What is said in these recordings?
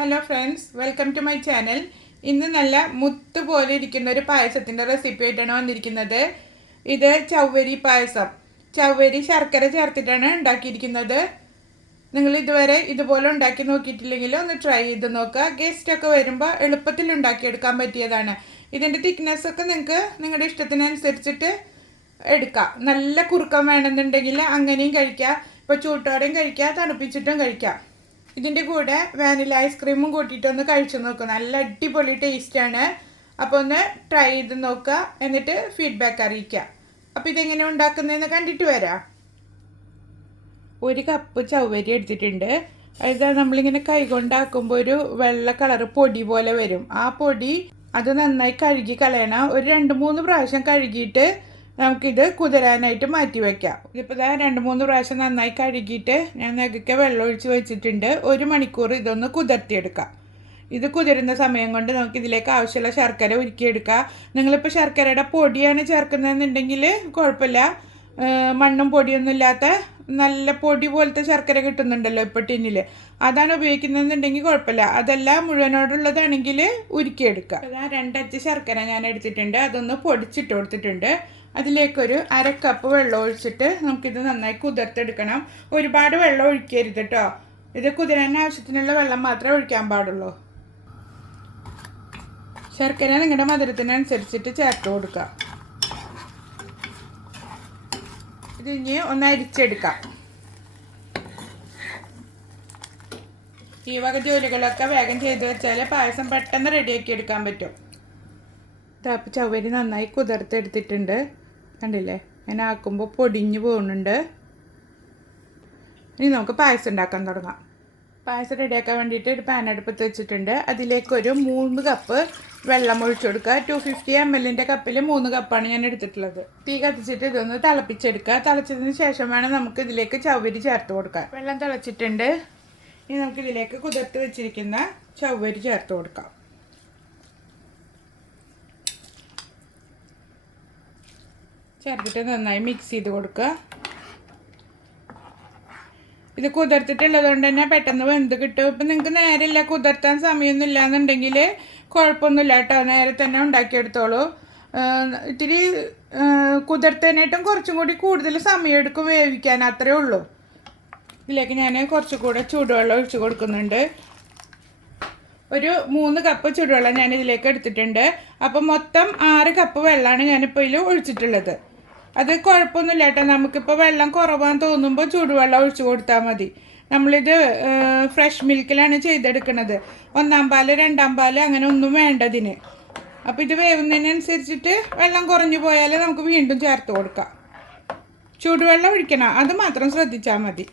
Hello friends welcome to my channel ഇന്ന് നല്ല മുത്ത് പോലെ ഇരിക്കുന്ന ഒരു പായസത്തിന്റെ റെസിപ്പി ആയിട്ടാണ് വന്നിരിക്കുന്നത്. ഇത് ചവ്വരി പായസം. ചവ്വരി ശർക്കര ചേർത്തിട്ടാണ് ഉണ്ടാക്കിയിരിക്കുന്നത്. നിങ്ങൾ ഇതുവരെ ഇതുപോലെ ഉണ്ടാക്കി നോക്കിയിട്ടില്ലെങ്കിൽ ഒന്ന് ട്രൈ ചെയ്ത് നോക്കുക. ഗസ്റ്റ് ഒക്കെ വരുമ്പോൾ എളുപ്പത്തിൽ ഉണ്ടാക്കിയെടുക്കാൻ പറ്റിയതാണ്. ഇതിന്റെ തിക്നെസ് ഒക്കെ നിങ്ങൾക്ക് നിങ്ങളുടെ ഇഷ്ടത്തിനനുസരിച്ചിട്ട് എടുക്കാം. നല്ല കുറുക്കം വേണമെന്നുണ്ടെങ്കിൽ അങ്ങനെയും കഴിക്കാം. ഇപ്പോൾ ചൂട്ടോടെയും കഴിക്കാം തണുപ്പിച്ചിട്ടും കഴിക്കാം. ഇതിന്റെ കൂടെ വാനില ഐസ്ക്രീമും കൂട്ടിയിട്ട് ഒന്ന് കഴിച്ചു നോക്കുക നല്ല അടിപൊളി ടേസ്റ്റാണ് അപ്പോൾ ഒന്ന് ട്രൈ ചെയ്ത് നോക്കുക എന്നിട്ട് ഫീഡ്ബാക്ക് അറിയിക്കുക അപ്പോൾ ഇതെങ്ങനെ ഉണ്ടാക്കുന്നതെന്ന് കണ്ടിട്ട് വരാം. ഒരു കപ്പ് ചവ്വരി എടുത്തിട്ടുണ്ട്. അത് നമ്മളിങ്ങനെ കൈകൊണ്ടാക്കുമ്പോൾ ഒരു വെള്ള കളർ പൊടി പോലെ വരും. ആ പൊടി അത് നന്നായി കഴുകി കളയണം. ഒരു രണ്ട് മൂന്ന് പ്രാവശ്യം കഴുകിയിട്ട് നമുക്കിത് കുതിരാനായിട്ട് മാറ്റി വെക്കാം. ഇതിപ്പോൾ ഇതാ രണ്ട് മൂന്ന് പ്രാവശ്യം നന്നായി കഴുകിയിട്ട് ഞാൻ നഗയ്ക്ക് വെള്ളം ഒഴിച്ച് വെച്ചിട്ടുണ്ട്. ഒരു മണിക്കൂർ ഇതൊന്ന് കുതിർത്തിയെടുക്കാം. ഇത് കുതിരുന്ന സമയം കൊണ്ട് നമുക്ക് ഇതിലേക്ക് ആവശ്യമുള്ള ശർക്കര ഉരുക്കിയെടുക്കാം. നിങ്ങളിപ്പോൾ ശർക്കരയുടെ പൊടിയാണ് ചേർക്കുന്നതെന്നുണ്ടെങ്കിൽ കുഴപ്പമില്ല. മണ്ണും പൊടിയൊന്നും ഇല്ലാത്ത നല്ല പൊടി പോലത്തെ ശർക്കര കിട്ടുന്നുണ്ടല്ലോ ഇപ്പോൾ ടിന്നിൽ. അതാണ് ഉപയോഗിക്കുന്നതെന്നുണ്ടെങ്കിൽ കുഴപ്പമില്ല. അതല്ല മുഴുവനോടുള്ളതാണെങ്കിൽ ഉരുക്കിയെടുക്കുക ഞാൻ രണ്ടച്ച് ശർക്കര ഞാൻ എടുത്തിട്ടുണ്ട്. അതൊന്ന് പൊടിച്ചിട്ട് കൊടുത്തിട്ടുണ്ട്. അതിലേക്കൊരു അര കപ്പ് വെള്ളം ഒഴിച്ചിട്ട് നമുക്കിത് നന്നായി കുതിർത്തെടുക്കണം. ഒരുപാട് വെള്ളം ഒഴിക്കരുത് കേട്ടോ ഇത് കുതിരാൻ ആവശ്യത്തിനുള്ള വെള്ളം മാത്രമേ ഒഴിക്കാൻ പാടുള്ളൂ. ശർക്കര നിങ്ങളുടെ മധുരത്തിനനുസരിച്ചിട്ട് ചേർത്ത് കൊടുക്കുക ഇത് ഇനി ഒന്ന് അരിച്ചെടുക്കാം. ഈ വക ജോലികളൊക്കെ വേഗം ചെയ്ത് വെച്ചാൽ പായസം പെട്ടെന്ന് റെഡിയാക്കി എടുക്കാൻ പറ്റും. ചവരി നന്നായി കുതിർത്തെടുത്തിട്ടുണ്ട്. കണ്ടില്ലേ? ഞാൻ ആക്കുമ്പോൾ പൊടിഞ്ഞു പോകുന്നുണ്ട്. ഇനി നമുക്ക് പായസം ഉണ്ടാക്കാൻ തുടങ്ങാം. പായസം റെഡിയാക്കാൻ വേണ്ടിയിട്ട് ഒരു പാൻ അടുപ്പത്ത് വെച്ചിട്ടുണ്ട്. അതിലേക്ക് ഒരു മൂന്ന് കപ്പ് വെള്ളം ഒഴിച്ചു കൊടുക്കുക. ടു ഫിഫ്റ്റി എം എല്ലിന്റെ കപ്പിൽ മൂന്ന് കപ്പാണ് ഞാൻ എടുത്തിട്ടുള്ളത്. തീ കത്തിച്ചിട്ട് ഇതൊന്ന് തിളപ്പിച്ചെടുക്കുക. തിളച്ചതിന് ശേഷം വേണം നമുക്ക് ഇതിലേക്ക് ചവ്വരി ചേർത്ത് കൊടുക്കാം വെള്ളം തിളച്ചിട്ടുണ്ട്. ഇനി നമുക്ക് ഇതിലേക്ക് കുതിർത്ത് വെച്ചിരിക്കുന്ന ചവ്വരി ചേർത്ത് കൊടുക്കാം. ചേർത്തിട്ട് നന്നായി മിക്സ് ചെയ്ത് കൊടുക്കുക. ഇത് കുതിർത്തിട്ടുള്ളത് കൊണ്ട് തന്നെ പെട്ടെന്ന് വെന്ത് കിട്ടും. ഇപ്പം നിങ്ങൾക്ക് നേരമില്ല കുതിർത്താൻ സമയമൊന്നും ഇല്ല എന്നുണ്ടെങ്കിൽ കുഴപ്പമൊന്നുമില്ല കേട്ടോ. നേരെ തന്നെ ഉണ്ടാക്കിയെടുത്തോളൂ. ഇത്തിരി കുതിർത്തേനായിട്ടും കുറച്ചും കൂടി കൂടുതൽ സമയം എടുക്കും വേവിക്കാൻ അത്രേ ഉള്ളൂ. ഇതിലേക്ക് ഞാൻ കുറച്ചും കൂടെ ചൂടുവെള്ളം ഒഴിച്ചു കൊടുക്കുന്നുണ്ട്. ഒരു മൂന്ന് കപ്പ് ചൂടുവെള്ളം ഞാൻ ഇതിലേക്ക് എടുത്തിട്ടുണ്ട്. അപ്പം മൊത്തം ആറ് കപ്പ് വെള്ളമാണ് ഞാനിപ്പോൾ ഇതിൽ ഒഴിച്ചിട്ടുള്ളത്. അത് കുഴപ്പമൊന്നുമില്ല കേട്ടോ. നമുക്കിപ്പോൾ വെള്ളം കുറവാന്ന് തോന്നുമ്പോൾ ചൂടുവെള്ളം ഒഴിച്ചു കൊടുത്താൽ മതി. നമ്മളിത് ഫ്രഷ് മിൽക്കിലാണ് ചെയ്തെടുക്കുന്നത് ഒന്നാം പാൽ രണ്ടാം പാൽ അങ്ങനെ ഒന്നും വേണ്ടതിന് അപ്പോൾ ഇത് വേവുന്നതിനനുസരിച്ചിട്ട് വെള്ളം കുറഞ്ഞു പോയാൽ നമുക്ക് വീണ്ടും ചേർത്ത് കൊടുക്കാം. ചൂടുവെള്ളം ഒഴിക്കണം. അത് മാത്രം ശ്രദ്ധിച്ചാൽ മതി.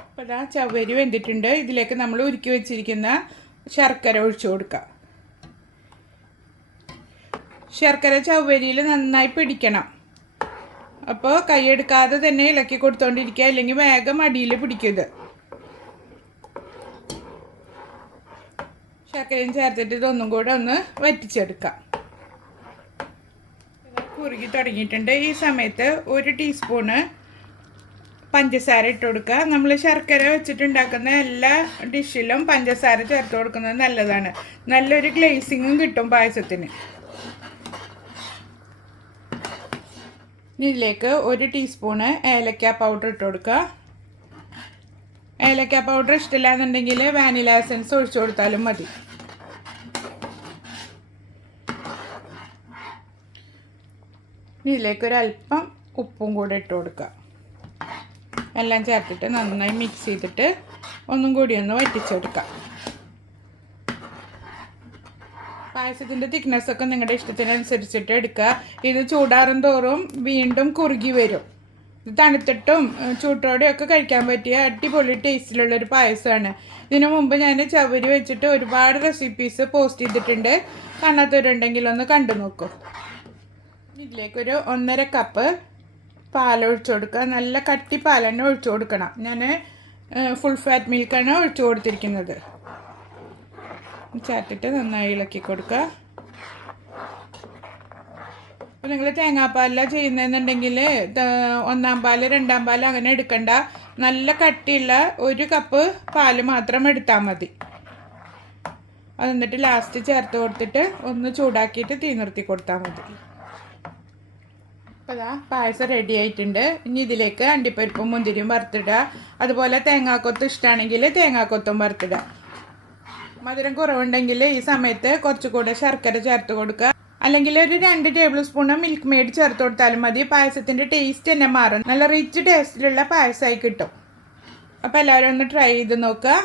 അപ്പോൾ ഇതാ ചവ്വരി വെന്തിട്ടുണ്ട്. ഇതിലേക്ക് നമ്മൾ ഉരുക്കി വെച്ചിരിക്കുന്ന ശർക്കര ഒഴിച്ചു കൊടുക്കുക ശർക്കര ചവ്വരിയിൽ നന്നായി പിടിക്കണം. അപ്പോൾ കൈയെടുക്കാതെ തന്നെ ഇളക്കി കൊടുത്തോണ്ടിരിക്കുക അല്ലെങ്കിൽ വേഗം അടിയിൽ പിടിക്കരുത്. ശർക്കരയും ചേർത്തിട്ട് ഇതൊന്നും കൂടെ ഒന്ന് വറ്റിച്ചെടുക്കാം. കുറുകി തുടങ്ങിയിട്ടുണ്ട്. ഈ സമയത്ത് ഒരു ടീസ്പൂണ് പഞ്ചസാര ഇട്ട് കൊടുക്കുക. നമ്മൾ ശർക്കര വെച്ചിട്ടുണ്ടാക്കുന്ന എല്ലാ ഡിഷിലും പഞ്ചസാര ചേർത്ത് കൊടുക്കുന്നത് നല്ലതാണ്. നല്ലൊരു ഗ്ലേസിങ്ങും കിട്ടും പായസത്തിന്. ഇതിലേക്ക് ഒരു ടീസ്പൂണ് ഏലക്ക പൗഡർ ഇട്ട് കൊടുക്കുക. ഏലക്ക പൗഡർ ഇഷ്ടമില്ല എന്നുണ്ടെങ്കിൽ വാനില എസൻസ് ഒഴിച്ചു കൊടുത്താലും മതി. ഇതിലേക്ക് ഒരു അല്പം ഉപ്പും കൂടെ ഇട്ട് കൊടുക്കുക. എല്ലാം ചേർത്തിട്ട് നന്നായി മിക്സ് ചെയ്തിട്ട് ഒന്നും കൂടി ഒന്ന് വറ്റിച്ചെടുക്കാം. പായസത്തിന്റെ തിക്നെസ് ഒക്കെ നിങ്ങളുടെ ഇഷ്ടത്തിനനുസരിച്ചിട്ട് എടുക്കുക. ഇത് ചൂടാറും തോറും വീണ്ടും കുറുകി വരും. തണുത്തിട്ടും ചൂട്ടോടെയൊക്കെ കഴിക്കാൻ പറ്റിയ അടിപൊളി ടേസ്റ്റിലുള്ള ഒരു പായസമാണ്. ഇതിനു മുമ്പ് ഞാൻ ചവരി വെച്ചിട്ട് ഒരുപാട് റെസിപ്പീസ് പോസ്റ്റ് ചെയ്തിട്ടുണ്ട്. കാണാത്തവരുണ്ടെങ്കിൽ ഒന്ന് കണ്ടു നോക്കൂ. ഇതിലേക്കൊരു ഒന്നര കപ്പ് പാലൊഴിച്ചു കൊടുക്കുക. നല്ല കട്ടി പാൽ തന്നെ ഒഴിച്ചു കൊടുക്കണം. ഞാൻ ഫുൾ ഫാറ്റ് മിൽക്കാണ് ഒഴിച്ചു കൊടുത്തിരിക്കുന്നത്. ചേർത്തിട്ട് നന്നായി ഇളക്കി കൊടുക്കുക. അപ്പോൾ നിങ്ങൾ തേങ്ങാപ്പാലിലാണ് ചെയ്യുന്നതെന്നുണ്ടെങ്കിൽ ഒന്നാം പാൽ രണ്ടാം പാൽ അങ്ങനെ എടുക്കണ്ട. നല്ല കട്ടിയുള്ള ഒരു കപ്പ് പാൽ മാത്രം എടുത്താൽ മതി. അതെന്നിട്ട് ലാസ്റ്റ് ചേർത്ത് കൊടുത്തിട്ട് ഒന്ന് ചൂടാക്കിയിട്ട് തീ നിർത്തി കൊടുത്താൽ മതി. അപ്പോൾ അതാ പായസം റെഡി ആയിട്ടുണ്ട്. ഇനി ഇതിലേക്ക് അണ്ടിപ്പരിപ്പും മുന്തിരിയും വറുത്തിടുക. അതുപോലെ തേങ്ങാക്കൊത്ത് ഇഷ്ടമാണെങ്കിൽ തേങ്ങാക്കൊത്തും വറുത്തിടുക. മധുരം കുറവുണ്ടെങ്കിൽ ഈ സമയത്ത് കുറച്ചുകൂടെ ശർക്കര ചേർത്ത് കൊടുക്കുക. അല്ലെങ്കിൽ ഒരു രണ്ട് ടേബിൾ സ്പൂണ് മിൽക്ക് മെയ്ഡ് ചേർത്ത് കൊടുത്താലും മതി. പായസത്തിന്റെ ടേസ്റ്റ് തന്നെ മാറും. നല്ല റിച്ച് ടേസ്റ്റിലുള്ള പായസമായി കിട്ടും. അപ്പോൾ എല്ലാവരും ഒന്ന് ട്രൈ ചെയ്ത് നോക്കുക.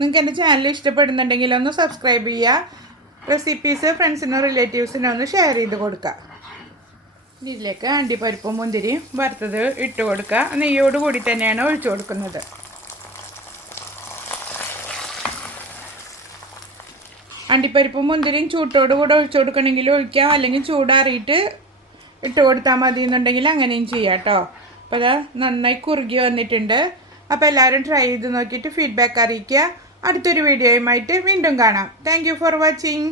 നിങ്ങൾക്ക് എന്റെ ചാനൽ ഇഷ്ടപ്പെടുന്നുണ്ടെങ്കിൽ ഒന്ന് സബ്സ്ക്രൈബ് ചെയ്യുക. റെസിപ്പീസ് ഫ്രണ്ട്സിനും റിലേറ്റീവ്സിനും ഒന്ന് ഷെയർ ചെയ്ത് കൊടുക്കുക. ഇതിലേക്ക് അണ്ടിപ്പരിപ്പും മുന്തിരിയും വറുത്തത് ഇട്ട് കൊടുക്കുക. നെയ്യോട് കൂടി തന്നെയാണ് ഒഴിച്ചു കൊടുക്കുന്നത്. അണ്ടിപ്പരിപ്പും മുന്തിരിയും ചൂട്ടോട് കൂടെ ഒഴിച്ചു കൊടുക്കണമെങ്കിൽ ഒഴിക്കാം. അല്ലെങ്കിൽ ചൂടാറിയിട്ട് ഇട്ട് കൊടുത്താൽ മതി എന്നുണ്ടെങ്കിൽ അങ്ങനെയും ചെയ്യാം കേട്ടോ അപ്പോൾ അത് നന്നായി കുറുകി വന്നിട്ടുണ്ട്. അപ്പോൾ എല്ലാവരും ട്രൈ ചെയ്ത് നോക്കിയിട്ട് ഫീഡ്ബാക്ക് അറിയിക്കുക. അടുത്തൊരു വീഡിയോയുമായിട്ട് വീണ്ടും കാണാം. Thank for watching